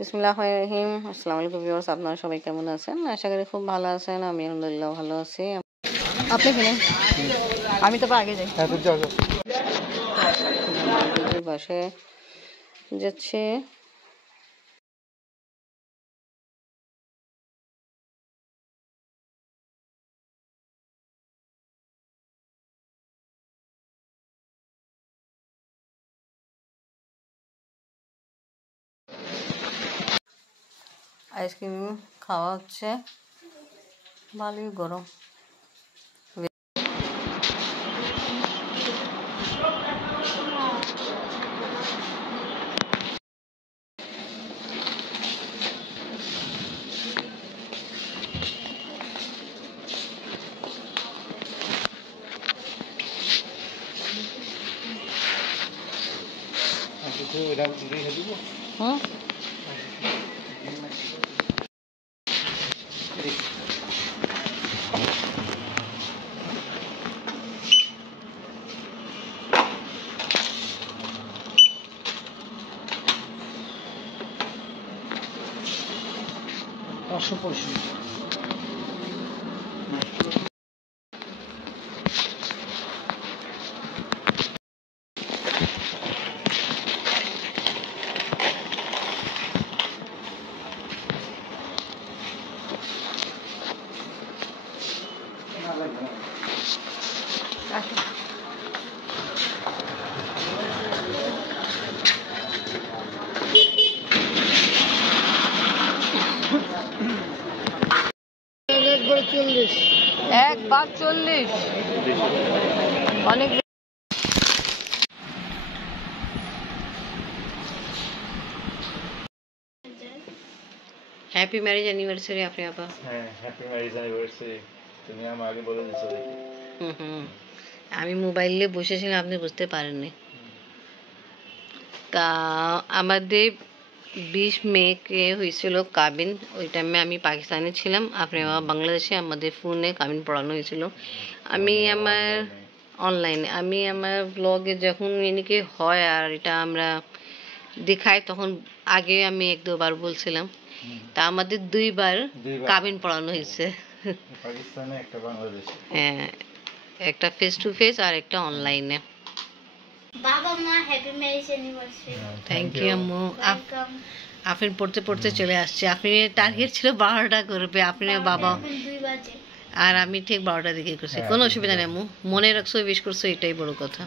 বিসমিল্লাহির রহিম। আসসালামু আলাইকুম ভিউয়ার্স, আপনারা সবাই কেমন আছেন? আশা করি খুব ভালো আছেন। আমি আলহামদুলিল্লাহ ভালো আছি। আপনি কিনেন, আমি তো আগে যাই। বাসায় যাচ্ছে। আইসক্রিম খাওয়া হচ্ছে, ভালোই গরম। হুম, এক বাগ 40 অনেক। হ্যাপি ম্যারেজ অ্যানিভার্সারি আপনি আপা। হ্যাঁ, হ্যাপি ম্যারেজ অ্যানিভার্সারি। তুমি আমাকে আগে বলে দিছো দেখি। আমি মোবাইলে বসেছিলাম, আপনি বুঝতে পারেননি। তা আমাদের 20 মেকে হয়েছিল কাবিন। ওই টাইমে আমি পাকিস্তানে ছিলাম, আপনি বাংলাদেশে। আমাদের ফোনে কাবিন পড়ানো হয়েছিল। আমি আমার অনলাইনে, আমি আমার ব্লগে যখন এনেকে হয় আর এটা আমরা দেখাই, তখন আগে আমি 1-2 বার বলছিলাম। তা আমাদের 2 বার কাবিন পড়ানো হয়েছে, পাকিস্তানে একটা বাংলাদেশে। হ্যাঁ, একটা ফেস টু ফেস আর একটা অনলাইনে। বাবা মা happy marriage anniversary. Thank you আম্মু। আপনি পড়তে পড়তে চলে আসছে। আপনি টার্গেট ছিল 12টা করবে, আপনি বাবা 2 বাজে আর আমি ঠিক 12টার দিকে করছি। কোনো অসুবিধা নেই আম্মু, মনে রাখছো, উইশ করছো, এটাই বড় কথা।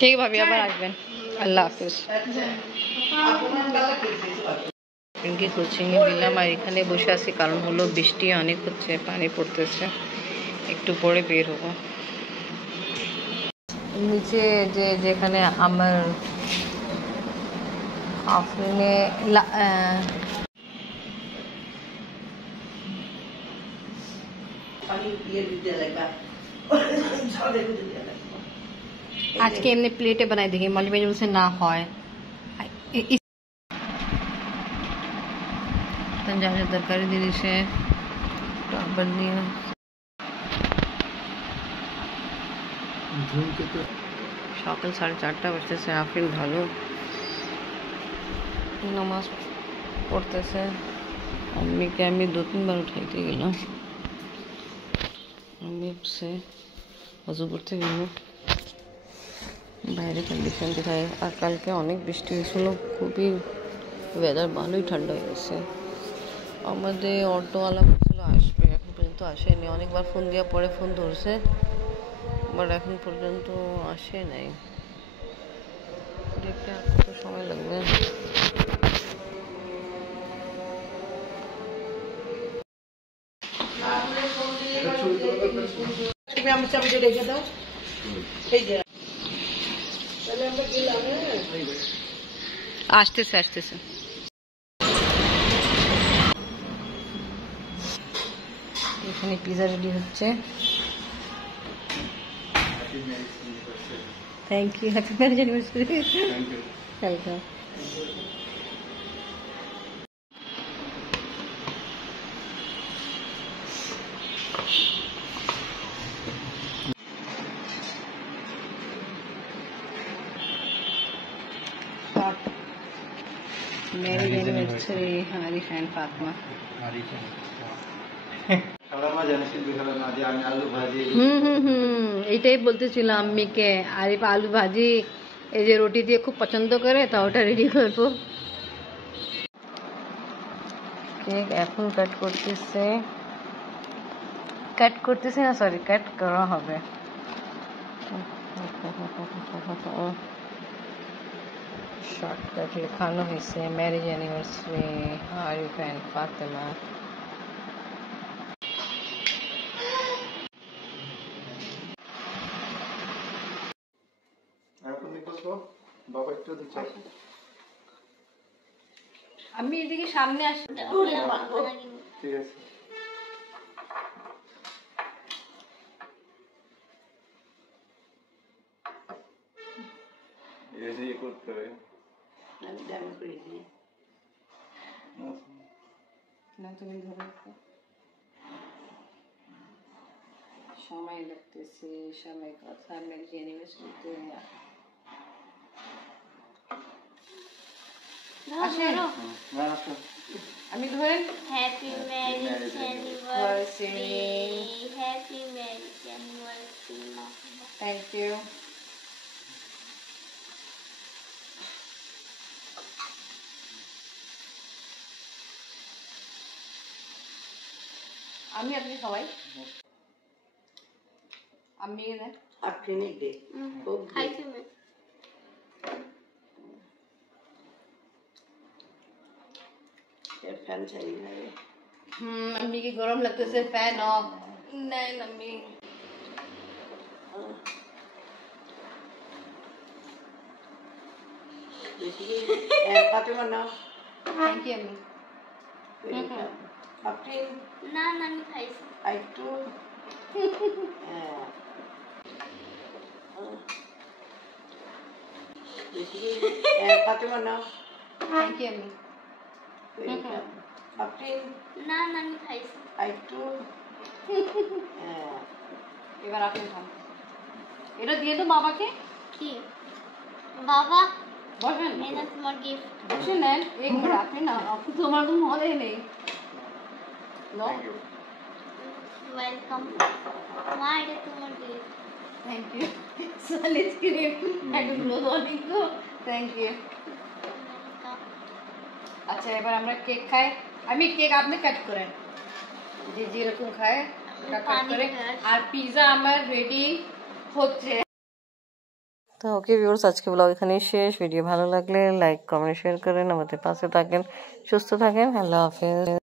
ঠিক ভাবি, আবার আসবেন। আল্লাহ হাফিজ। পিঙ্কি কোচিং এ দিলাম আর এখানে বসে আছি, কারণ হলো বৃষ্টি অনেক হচ্ছে, পানি পড়তেছে। একটু পরে বের হবো। নিচে যেখানে আমার আপনি আজকে এমনি প্লেটে বানাই দেখি, মালি ভাই বলছে না হয়। যা যা তরকারি দিয়ে দিছে আবার নিয়ে সকাল 4:30 বাজতেছে। আফিল ভালো নামাজ পড়তেছে। আম্মিকে আমি 2-3 বার উঠাইতে গেলাম। আমি অজু করতে গেল, বাইরে কন্ডিশন দেখায়। আর কালকে অনেক বৃষ্টি হয়েছিল, খুবই ওয়েদার ভালোই ঠান্ডা হয়ে গেছে। আমাদের অটোওয়ালা বলছিল আসবে, এখন পর্যন্ত আসেনি। অনেকবার ফোন দেওয়ার পরে ফোন ধরছে, বাট এখন পর্যন্ত আসে নাই। দেখতে আর কত সময় লাগবে। আসতেছে আসতেছে। এখানে পিজা রেডি হচ্ছে। Thank you, happy marriage anniversary. Welcome. Marriage anniversary हमारी फ्रेंड फातिमा। এইটাই বলতেছিল আম্মিকে, আরিফ আলু ভাজি এই যে রুটি দিয়ে খুব পছন্দ করে, তা ওটা রেডি করবো। কেক এখন কাট করতেছে না, সরি কাট করা হবে। শর্টকাট লেখানো হয়েছে marriage anniversary Arif and Fatema. আমি এদিকে সামনে আসি। ঠিক আছে। এই করতে হবে না, তুমি ধরো, সময় লাগতেছে, সময় কথা ম্যারেজ অ্যানিভার্সারিতে। আমি ধরে happy marriage anniversary, happy marriage anniversary. Thank you. আমি আপনি সবাই আমি না আপনি দে খাইছি আমি। ফ্যান চাই না अम्मी की गरम लगते से फैन ऑफ नहीं अम्मी। ফাতেমা নাও। थैंक यू अम्मी। আপনি না না আমি খাইছি। একটু ফাতেমা নাও। थैंक यू अम्मी। আপনি না না আমি খাইছি। একটু এবার আপনি খান, এটা দিয়ে তো বাবাকে। কি বাবা বসেন, এই না তোমার গিফট। বসে নেন, এক মিনিট আপনি না, আপনি তোমার তো মনে নেই। No thank you. ওয়েলকাম মা, এটা তোমার gift. Thank you. Solid cream and glow वाली को थैंक यू। আচ্ছা এবার আমরা কেক খাই। আমি কেক আপনি কাট করেন, যে যেরকম খায় কাট করে। আর পিৎজা আমার রেডি হচ্ছে। তো ওকে ভিউয়ার্স, আজকে ব্লগ এখানেই শেষ। ভিডিও ভালো লাগলে লাইক কমেন্ট শেয়ার করেন, আমাদের পাশে থাকেন, সুস্থ থাকেন। আল্লাহ হাফেজ।